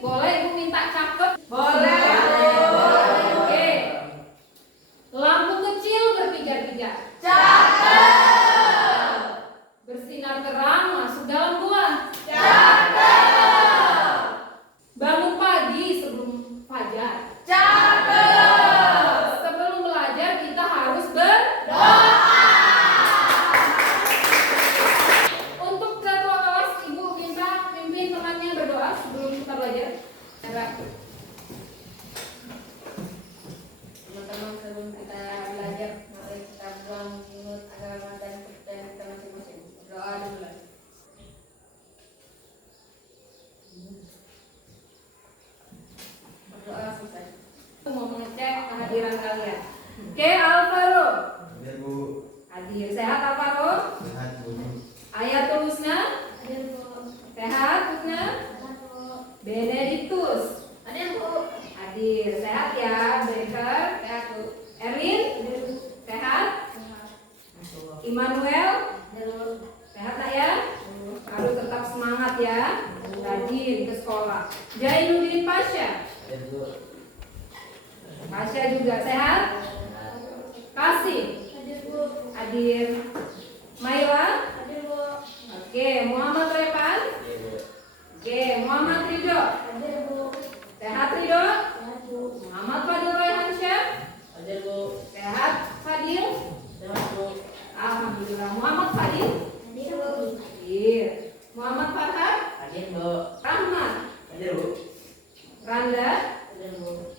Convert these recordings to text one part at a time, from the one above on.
Boleh Ibu minta cakep? Boleh. Oke. Lampu kecil berpijar-pijar. Cakep. Bersinar terang masuk dalam gua. Cakep. Bangun pagi sebelum fajar. Cakep. Sebelum belajar kita harus berdoa. Untuk ketua kelas, Ibu minta pimpin temannya berdoa sebelum kita belajar. Teman-teman, sebelum kita belajar, mari kita buang mulut agama dan kepercayaan kita masing-masing. Berdoa dulu. Berdoa selesai. Aku mau mengecek kehadiran kalian. Oke, Alvaro. Hadir Bu. Hadir. Sehat Alvaro? Sehat Bu. Ayatul Husna? Hadir Bu. Sehat Husna? Sehat Bu. Benedictus? Hadir Bu. Hadir. Sehat ya, Baker? Sehat Bu. Erwin? Hadir Bu. Sehat? Sehat. Immanuel? Hadir Bu. Sehat tak ya? Harus tetap semangat ya. Rajin ke sekolah. Jainuddin Pasha? Hadir Bu. Pasha juga sehat? Kasih? Hadir Bu. Hadir. Maila? Hadir Bu. Oke, Muhammad Repan? Hadir Bu. Oke, Muhammad Ridho? Hadir Bu. Sehat Ridho? Sehat Bu. Muhammad Fadil Royhansyah? Hadir Bu. Sehat Fadil? Sehat Bu. Alhamdulillah. Muhammad Fadil? Hadir Bu. Hadir. Muhammad Farhad? Hadir Bu. Rahmat? Hadir Bu. Randa? Hadir Bu.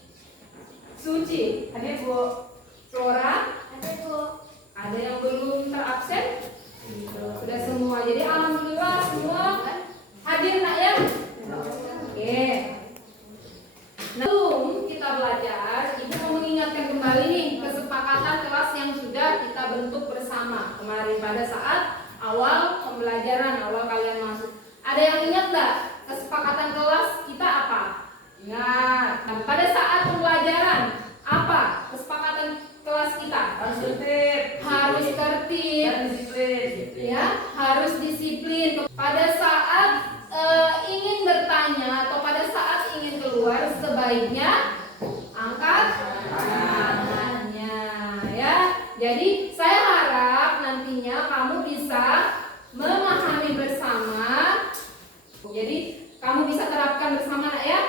Suci? Hadir Bu. Flora? Hadir Bu. Ada yang belum terabsen? Hadir. Sudah semua. Jadi alhamdulillah semua hadir nak ya? Oke. Sebelum kita belajar, Ibu mau mengingatkan kembali nih kesepakatan kelas yang sudah kita bentuk bersama kemarin pada saat awal pembelajaran, awal kalian masuk. Ada yang ingat nggak kesepakatan kelas kita apa? Ingat. Nah, pada saat pembelajaran apa kesepakatan kelas kita? Harus tertib. Harus tertib. Dan disiplin. Ya, harus disiplin. Pada saat ingin bertanya atau pada saat ingin keluar sebaiknya angkat tangannya ya. Jadi saya harap nantinya kamu bisa memahami bersama. Jadi kamu bisa terapkan bersama nak ya.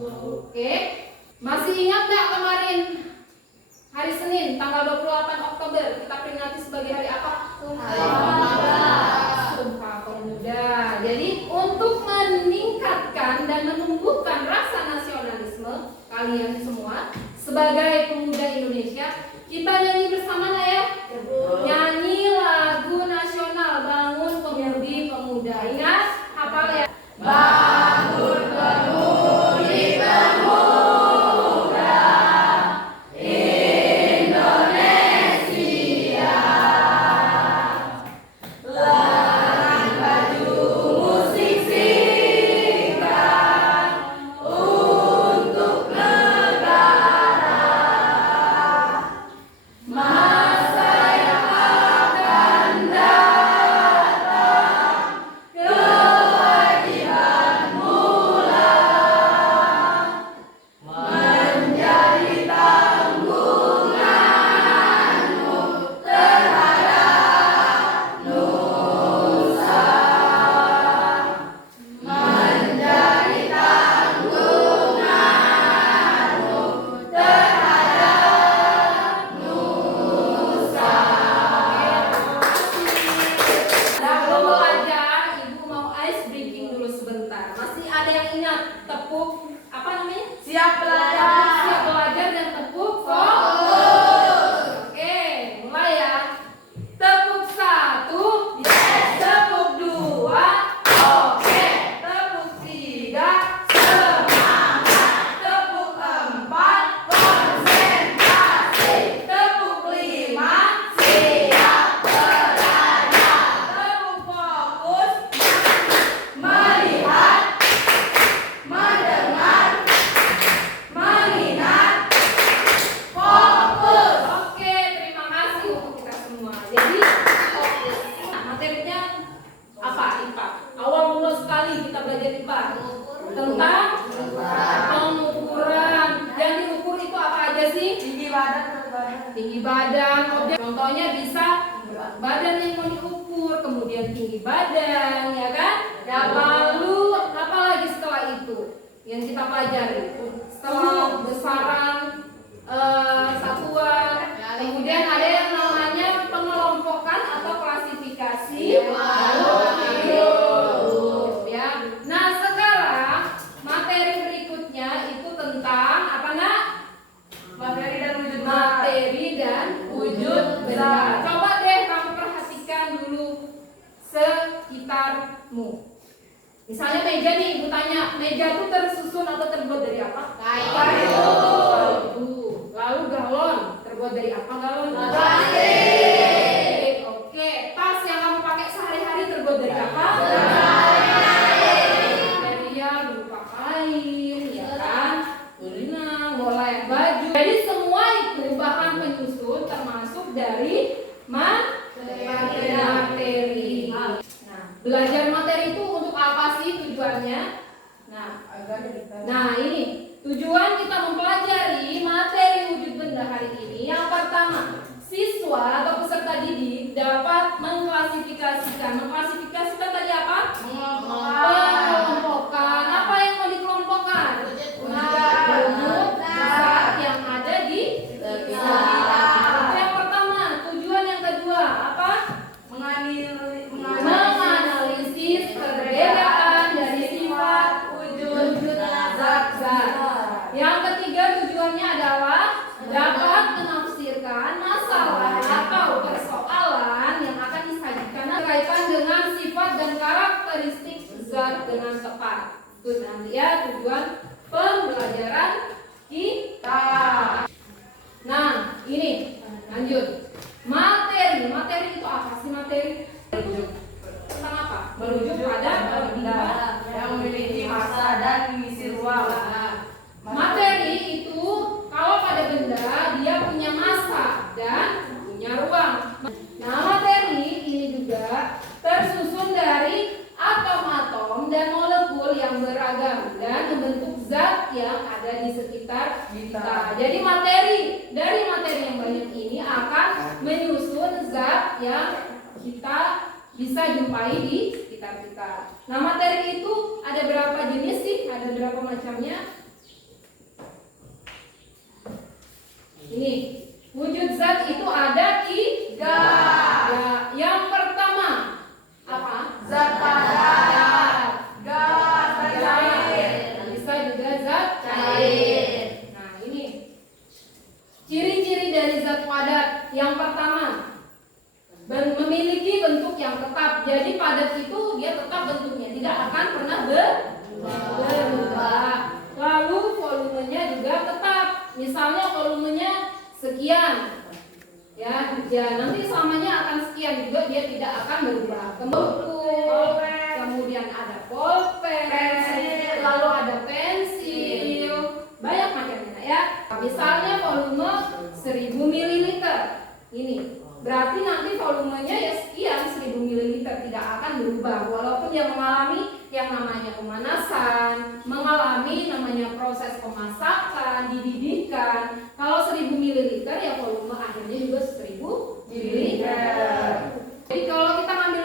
Oke. Masih ingat nggak kemarin hari Senin tanggal 28 Oktober kita peringati sebagai hari apa? Sumpah Pemuda. Jadi untuk meningkatkan dan menumbuhkan rasa nasionalisme, kalian Contohnya bisa berat badan yang mau diukur, kemudian tinggi badan, ya kan? Lalu apa lagi setelah itu yang kita pelajari? Setelah besaran satuan, kemudian ada yang namanya pengelompokan atau klasifikasi makhluk, ya. Nah, sekarang materi berikutnya itu tentang apa, Nak? Materi dan wujud benda. Coba deh kamu perhatikan dulu sekitarmu. Misalnya meja nih, ibu tanya, meja itu tersusun atau terbuat dari apa? Kayu. Lalu galon, terbuat dari apa galon? Plastik. Oke, tas yang kamu pakai sehari-hari terbuat dari apa? Material berupa kain, ya kan? Benang, bola yang baju. Jadi semua itu bahan penyusun termasuk dari materi. Nah, belajar materi itu untuk apa sih tujuannya? Nah, ini tujuan kita mempelajari materi wujud benda hari ini. Yang pertama, siswa atau peserta didik dapat mengklasifikasikan. Mengklasifikasikan tadi apa? Mengelompokkan. Apa yang mau dikelompokkan? Wujud zat yang ada di sekitar. Itu yang pertama. Tujuan yang kedua apa? Menganalisis perbedaan dari sifat wujud zat-zat. Yang ketiga tujuannya adalah dapat menafsirkan masalah atau persoalan yang akan disajikan berkaitan dengan sifat dan karakteristik zat dengan tepat. Itu nanti ya tujuan pembelajaran kita. Nah, ini lanjut. Materi itu apa sih materi? Tentang apa? Merujuk pada benda yang memiliki massa dan mengisi ruang. Materi itu kalau pada benda dia punya massa dan punya ruang. Nah, materi ini juga tersusun dari atom-atom dan molekul yang beragam dan membentuk zat yang ada di sekitar kita. Jadi dari materi yang banyak ini akan menyusun zat yang kita bisa jumpai di sekitar kita. Nah, materi itu ada berapa jenis sih? Ada berapa macamnya? Ini wujud zat itu ada 3. Ya, yang pertama apa? Zat padat, gas, dan cair. Bisa juga zat cair. Nah, ini ciri-ciri dari zat padat. Yang pertama, memiliki bentuk yang tetap. Jadi padat itu dia tetap bentuknya, tidak akan pernah berubah. Lalu volumenya juga tetap. Misalnya volumenya sekian, ya, nanti selamanya akan sekian juga, dia tidak akan berubah. Kemudian ada pulpen, lalu ada pensil, banyak macamnya ya. Misalnya volume 1000 ml, ini berarti nanti volumenya ya sekian 1000 ml, tidak akan berubah walaupun dia mengalami yang namanya pemanasan, mengalami namanya proses pemasakan, dididihkan. Kalau 1000 ml ya volume akhirnya juga 1000 ml. Jadi kalau kita ngambil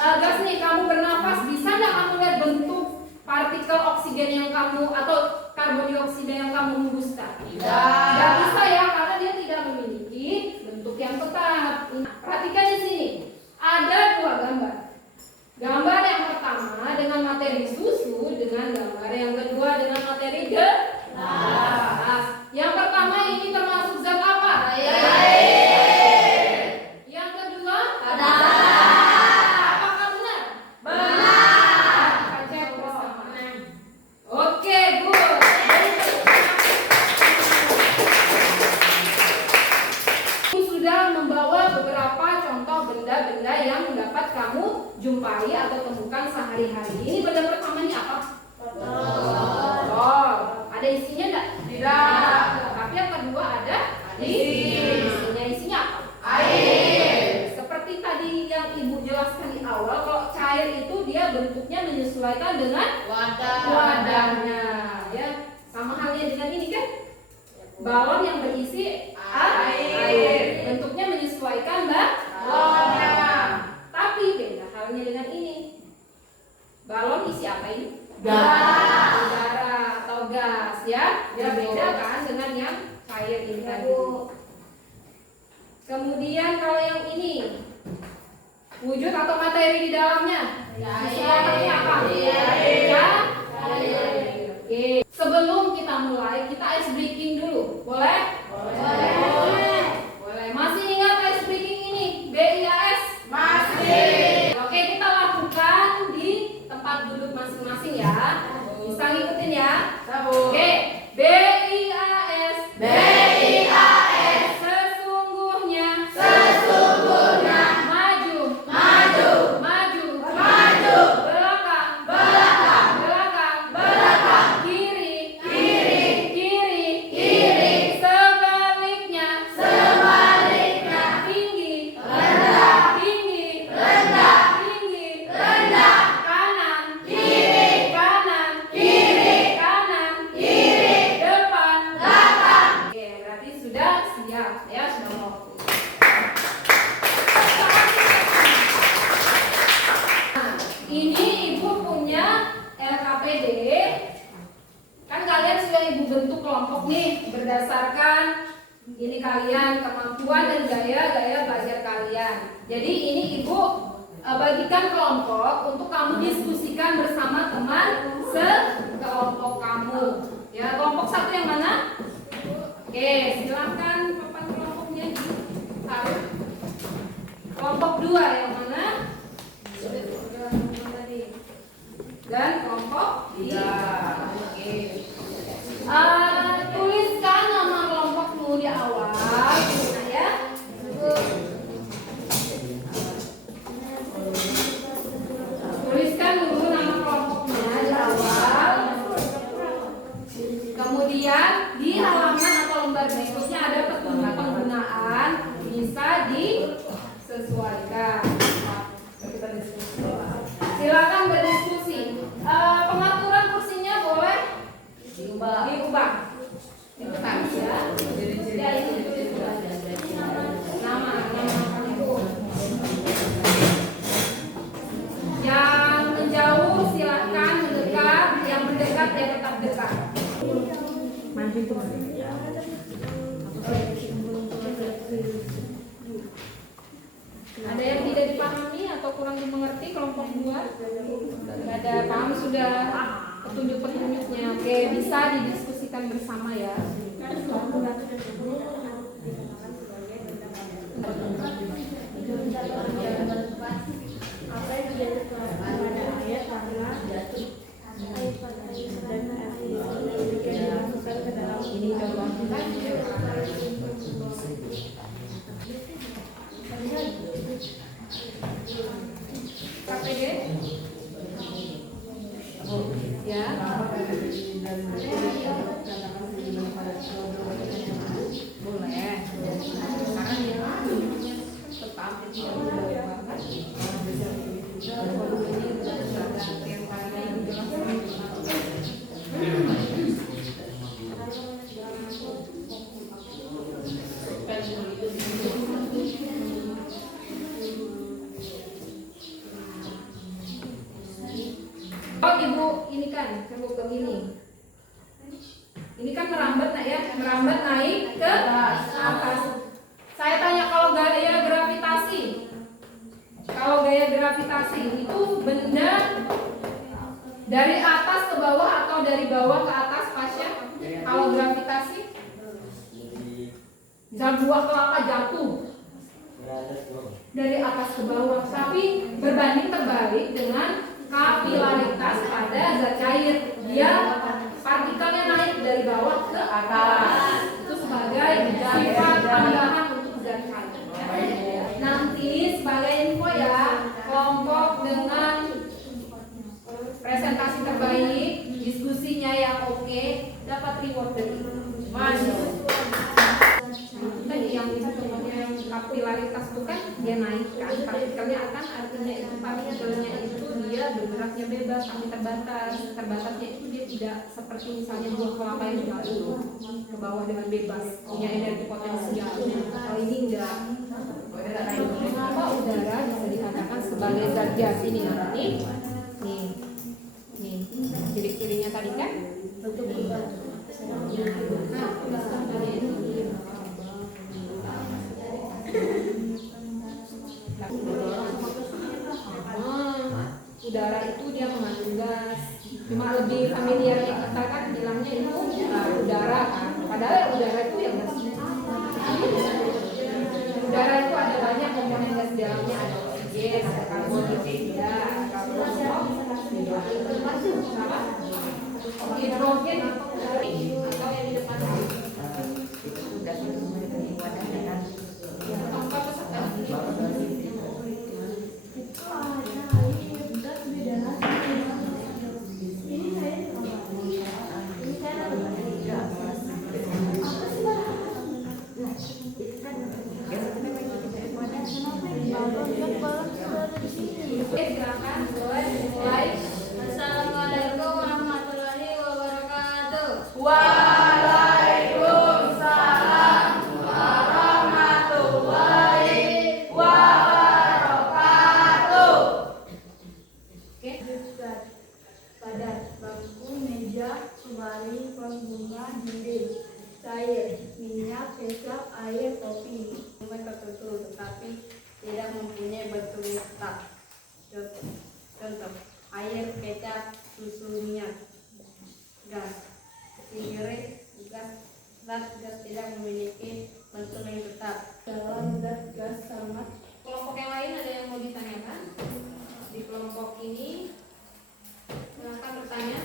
gas nih, kamu bernafas, bisa nggak kamu lihat bentuk partikel oksigen yang kamu atau karbon dioksida yang kamu hembuskan? Tidak bisa ya, karena dia tidak memiliki bentuk yang tetap. Perhatikan di sini, ada 2 gambar. Gambar yang pertama dengan materi susu, dengan gambar yang kedua dengan materi gelas. Yang pertama ini termasuk zat apa? Air. Yang kedua? Apakah benar? Benar. Kita cek bersama. Oke, good. Sudah membawa beberapa contoh benda-benda yang dapat kamu jumpai atau temukan sehari-hari. Ini benda pertamanya apa? Botol. Ada isinya enggak? Tidak. Tapi yang kedua ada isinya apa? Air. Seperti tadi yang ibu jelaskan di awal, kalau cair itu dia bentuknya menyesuaikan dengan wadahnya, ya. Sama halnya dengan ini kan? Balon yang berisi air. Bentuknya menyesuaikan atas ya. Bedakan dengan yang cair ini tadi. Kemudian kalau yang ini wujud atau materi di dalamnya? Disebutnya apa? Ya. Oke. Sebelum kita mulai, kita ice breaking dulu. Boleh? Boleh. Masih ingat ice breaking ini? BIAS? Masih. Oke, kita lakukan di tempat duduk masing-masing ya. Bisa ngikutin ya? Oke. BIAS. Sesungguhnya. Maju. Belakang. Kiri. Sebaliknya. Tinggi. Kanan. Depan. Oke, berarti sudah siap ya, sudah mau. Nah, ini ibu punya LKPD. Kan kalian sudah ibu bentuk kelompok nih berdasarkan ini kalian kemampuan dan gaya belajar kalian. Jadi ini ibu bagikan kelompok untuk kamu diskusikan bersama teman sekelompok kamu. Ya, kelompok satu yang mana? Oke, silakan papan kelompoknya ditaruh. Kelompok dua yang mana? Dan kelompok tiga. Oke. Tuliskan nama kelompokmu di awal, ya. Tuliskan dulu nama kelompoknya di awal. Kemudian di halaman atau lembar berikutnya ada petunjuk penggunaan, bisa disesuaikan. Silakan berdiskusi. Pengaturan kursinya boleh diubah. Diputar ya. Ya, ini ditulis dulu. Nama kamu. Yang menjauh silakan mendekat, yang mendekat ya tetap dekat. Ada yang tidak dipahami atau kurang dimengerti kelompok 2? Tidak ada, paham sudah petunjuk-petunjuknya. Oke, bisa didiskusikan bersama ya. Ini KPD ya. Boleh. Sekarang ya tetap tidak boleh banget. Volumenya udah ada yang paling jelas. Oh ibu, ini kan coba begini. Ini kan merambat nak ya, merambat naik ke atas. Saya tanya kalau gaya gravitasi. Kalau gaya gravitasi itu benda dari atas ke bawah atau dari bawah ke atas pasnya? Kalau gravitasi, misal buah kelapa jatuh dari atas ke bawah, tapi berbanding terbalik dengan kapilaritas pada zat cair, dia partikelnya naik dari bawah ke atas. Itu sebagai sifat tambahan untuk zat cair. Nanti sebagai info ya, kelompok dengan presentasi terbaik, diskusinya yang oke, dapat reward dari tadi yang kita contohnya yang kapilaritas itu kan dia naik kan, partikelnya akan artinya itu partikelnya itu dia bergeraknya bebas tapi terbatasnya itu dia tidak seperti misalnya buah kelapa yang jatuh ke bawah dengan bebas punya energi potensial. Kalau ini enggak. Apa udara bisa dikatakan sebagai zat gas ini nanti nih ciri-cirinya tadi kan bentuk Padahal udara itu yang bersih. Udara itu ada banyak komponen gas di dalamnya, ada oksigen, ada karbon dioksida, karbon hidrogen atau yang di depan tempat peserta. Oke, silakan boleh mulai. Assalamualaikum warahmatullahi wabarakatuh. Waalaikumsalam warahmatullahi wabarakatuh. Oke. Padat, bangku, meja, lemari, bunga, dinding, cair, minyak, kecap, air, kopi. Mereka tertutur tetapi tidak mempunyai bentuk tetap. Contoh, air, kecap, susu, minyak, gas, sigaret, gas tidak memiliki bentuk yang tetap. Dalam zat gas sangat Kelompok yang lain ada yang mau ditanyakan? Di kelompok ini silakan bertanya.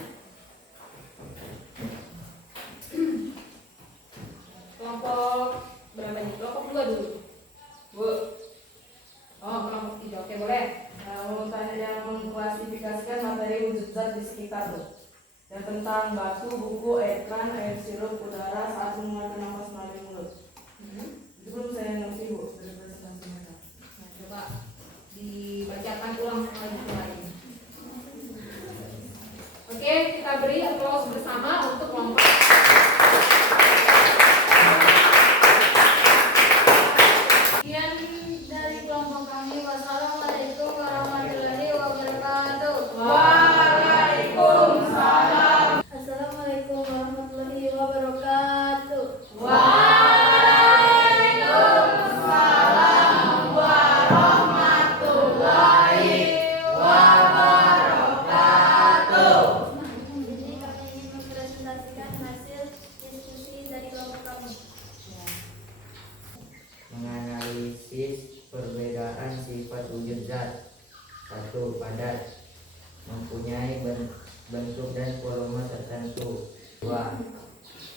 Kelompok berapa nih? Kelompok 2 dulu. Bu. Oh, kelompok 3. Oke, boleh. Mau tanya yang mengklasifikasikan materi wujud zat di sekitar tuh. Yang tentang batu, buku, ekran, air sirup, udara saat mengeluarkan nafas melalui mulut. Itu belum saya ngerti Bu dari presentasi mereka. Nah, coba dibacakan ulang lagi. Oke, kita beri aplaus bersama untuk kelompok. Sekian dari kelompok kami. Wassalamualaikum warahmatullahi wabarakatuh. Waalaikumsalam. Assalamualaikum warahmatullahi wabarakatuh. Waalaikumsalam warahmatullahi wabarakatuh. Ini kami ingin mempresentasikan hasil diskusi dari kelompok kami. Menganalisis perbedaan sifat wujud zat. 1. Padat, mempunyai bentuk dan volume tertentu. 2.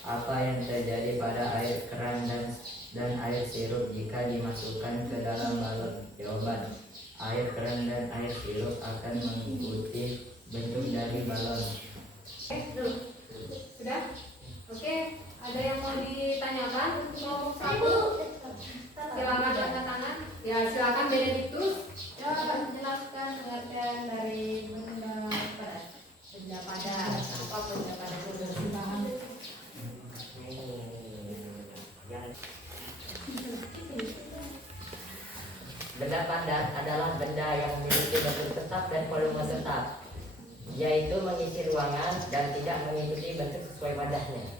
Apa yang terjadi pada air keran dan air sirup jika dimasukkan ke dalam balon? Jawaban: air keran dan air sirup akan mengikuti bentuk dari balon. Dulu. Sudah? Oke, ada yang mau ditanyakan untuk kelompok 1? Silakan angkat tangan. Ya, silakan Benediktus. Ya, menjelaskan pengertian dari benda padat. Benda padat. Apa benda padat? Benda padat adalah benda yang memiliki bentuk tetap dan volume tetap, yaitu mengisi ruangan dan tidak mengikuti bentuk sesuai wadahnya.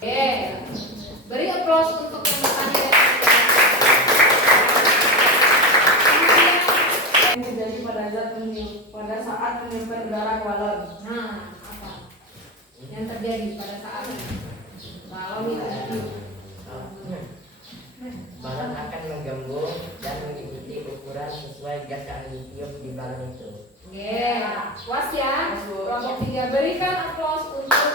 Oke, beri aplaus untuk yang bertanya. Yang terjadi pada saat menyimpan udara ke balon. Nah, apa yang terjadi pada saat balon itu? Balon akan menggembung dan mengikuti ukuran sesuai gas yang ditiup di balon itu. Oke, puas ya. Kelompok 3 berikan aplaus untuk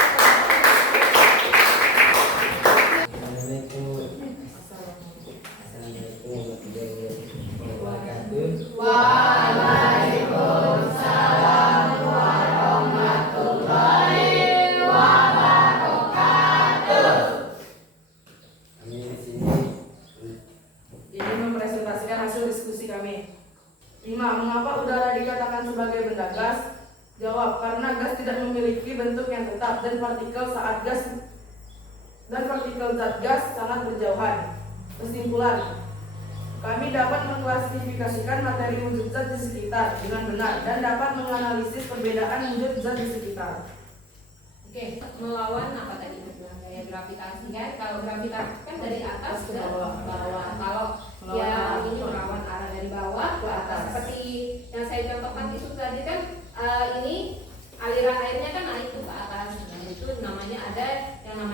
Assalamualaikum. Assalamualaikum warahmatullahi wabarakatuh. Waalaikumsalam warahmatullahi wabarakatuh. Kami di sini Ini mempresentasikan hasil diskusi kami. 5. Mengapa udara dikatakan sebagai benda gas? Jawab: karena gas tidak memiliki bentuk yang tetap dan partikel zat gas sangat berjauhan. Kesimpulan: kami dapat mengklasifikasikan materi wujud zat di sekitar dengan benar dan dapat menganalisis perbedaan wujud zat di sekitar. Oke, melawan apa tadi? Gaya gravitasi kan? Kalau gravitasi kan dari atas ke bawah. Kalau yang ini melawan arah dari bawah ke atas. Seperti yang saya contohkan itu tadi kan, ini aliran airnya kan naik ke atas. Nah, itu namanya ada yang namanya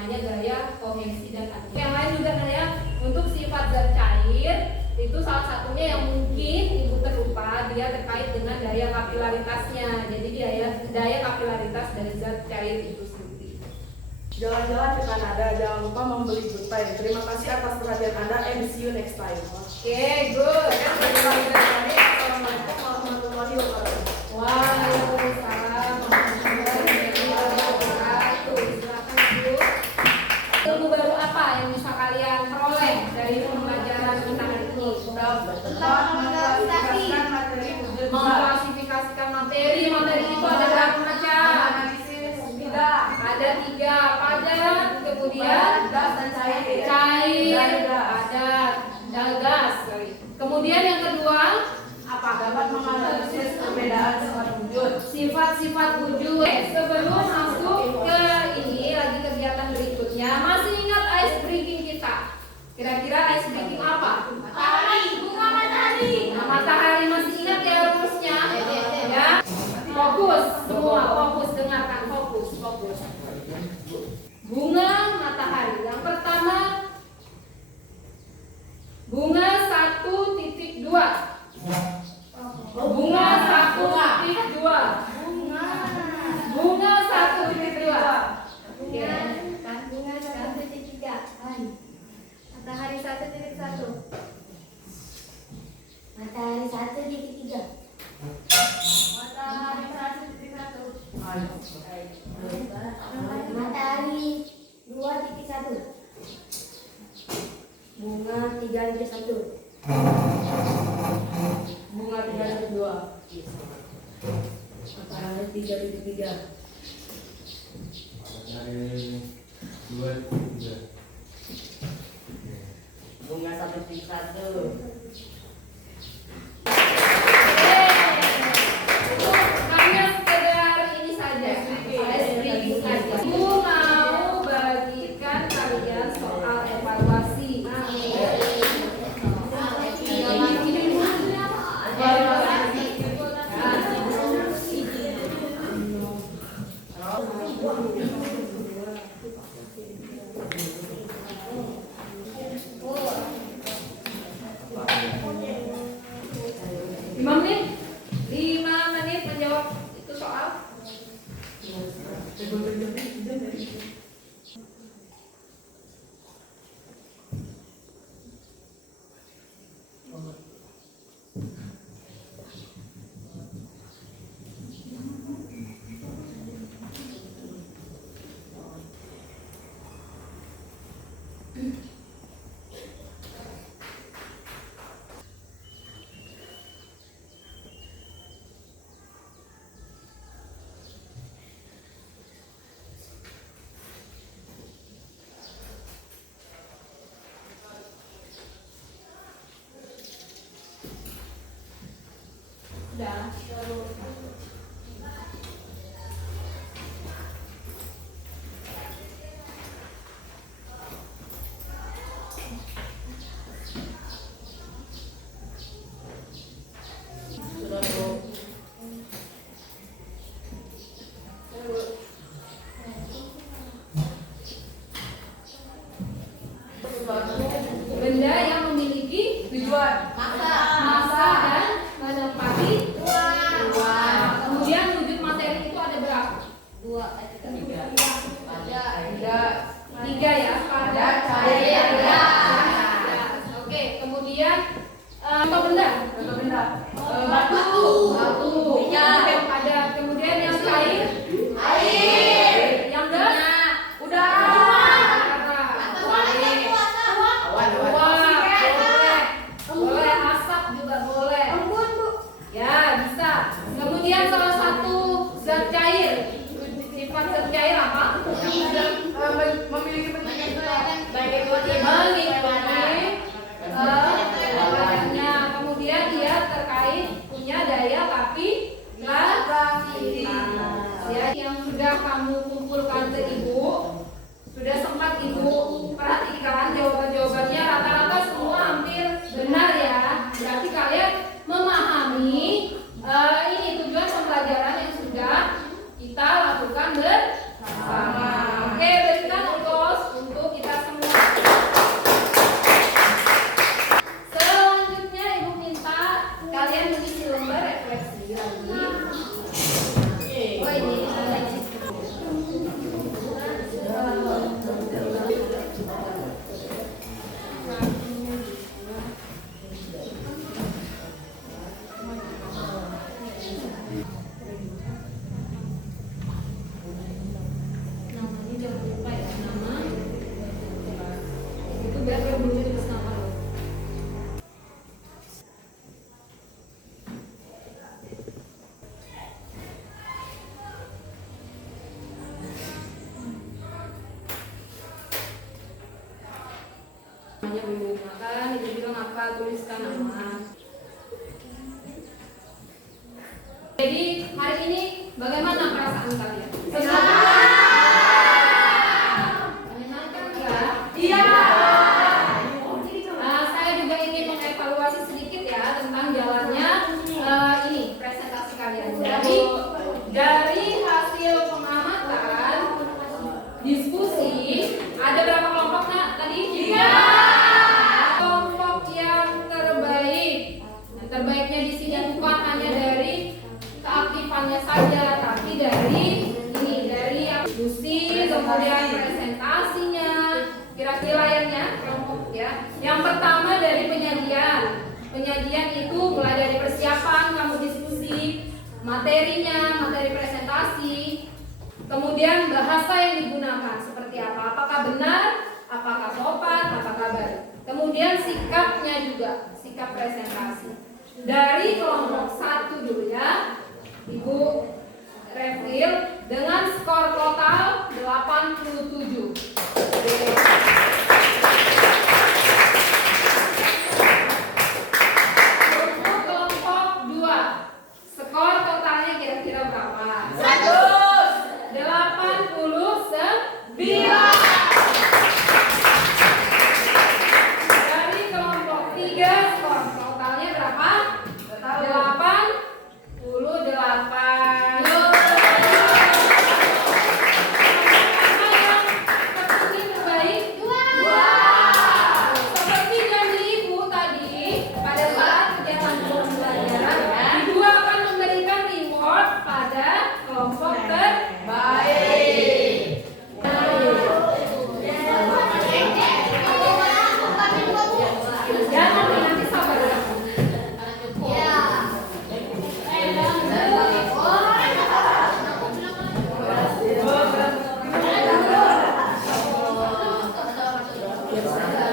satunya yang mungkin ibu terlupa, dia terkait dengan daya kapilaritasnya. Jadi daya kapilaritas dari zat cair itu sendiri. Jalan-jalan ke Kanada, jangan lupa membeli good time. Terima kasih atas perhatian Anda and see you next time. Oke, good. Assalamualaikum warahmatullahi wabarakatuh. Waalaikumsalam warahmatullahi wabarakatuh. Silakan Bu. Ilmu baru apa yang bisa kalian peroleh dari pembelajaran kita hari ini? Tentang mengklasifikasikan materi wujud zat. Mengklasifikasikan materi. Materi itu ada berapa macam? Analisis tidak. Ada 3, padat, kemudian gas dan cair. cair, Dan gas. padat, dan gas. Kemudian yang kedua apa? Dapat menganalisis perbedaan sifat wujud. Sifat-sifat wujud. Sebelum masuk ke ini lagi kegiatan berikutnya, masih ingat ice breaking kita? Kira-kira ice breaking apa? Matahari, bunga matahari. Nah, matahari masih ingat ya rumusnya? Ya. Fokus semua, fokus dengarkan, fokus. Bunga matahari. Yang pertama bunga 1.2. Bunga 1.2. Bunga 1.2. Bunga 1.3. Matahari 1.1. Matahari 1.3. Matahari 1.1. Matahari 2.1. Bunga 3.1. Bunga 3.2. Matahari 3.3. Matahari 2.3. Bunga 1.1. Hanya sekedar ini saja, ice breaking saja. Ibu mau bagikan kalian soal evaluasi. Lima menit menjawab itu soal. Sudah. Benda yang memiliki Tujuan. massa dan menempati ruang. Kemudian wujud materi itu ada berapa? 3 ya. Padat, cair, gas. Oke, kemudian contoh benda. Contoh benda. Batu. Kemudian padat. Kemudian yang cair. Yang gas. Udara. Boleh, asap juga boleh. Ya, bisa. Kemudian salah satu zat cair. Sifat zat cair apa? Memiliki bentuk Mengikuti kemudian dia terkait punya daya kapilaritas. Ya, yang sudah kamu kumpulkan ke ibu, sudah sempat ibu perhatikan jawaban-jawabannya, rata-rata semua hampir benar ya. Berarti kalian memahami ini tujuan pembelajaran yang sudah kita lakukan bersama. Oke, berikan ulos untuk kita semua. Selanjutnya ibu minta namanya belum makan, itu bilang apa, tuliskan nama. Jadi hari ini bagaimana perasaan kalian? Menyenangkan enggak? Iya. Nah, saya juga ingin mengevaluasi sedikit ya tentang jalannya ini presentasi kalian. Jadi dari hasil pengamatan diskusi ada berapa kelompok tadi? 3. Kelompok yang terbaik. Nah, terbaiknya di sini bukan hanya dari keaktifannya saja, tapi dari ini, dari diskusi, kemudian presentasinya, kira-kira layarnya kelompok ya. Yang pertama dari penyajian. Penyajian itu mulai dari persiapan kamu diskusi, materinya, materi presentasi, kemudian bahasa yang digunakan seperti apa, apakah benar, apakah sopan, apakah baik. Kemudian sikapnya juga, sikap presentasi. Dari kelompok 1 dulu ya, Ibu review dengan skor total 87. Untuk kelompok 2, skor totalnya kira-kira berapa? 89. Dari kelompok 3, skor totalnya berapa? 88. Tertinggi terbaik 2. Seperti janji Ibu tadi, pada saat kegiatan pembelajaran, Ibu akan memberikan reward pada kelompok terbaik. Jangan nanti sabar ya.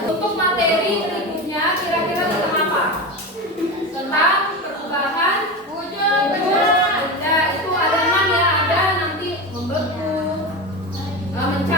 Untuk materi berikutnya kira-kira tentang apa? Tentang perubahan wujud. Ya, itu ada 6 ya, ada nanti membeku, mencari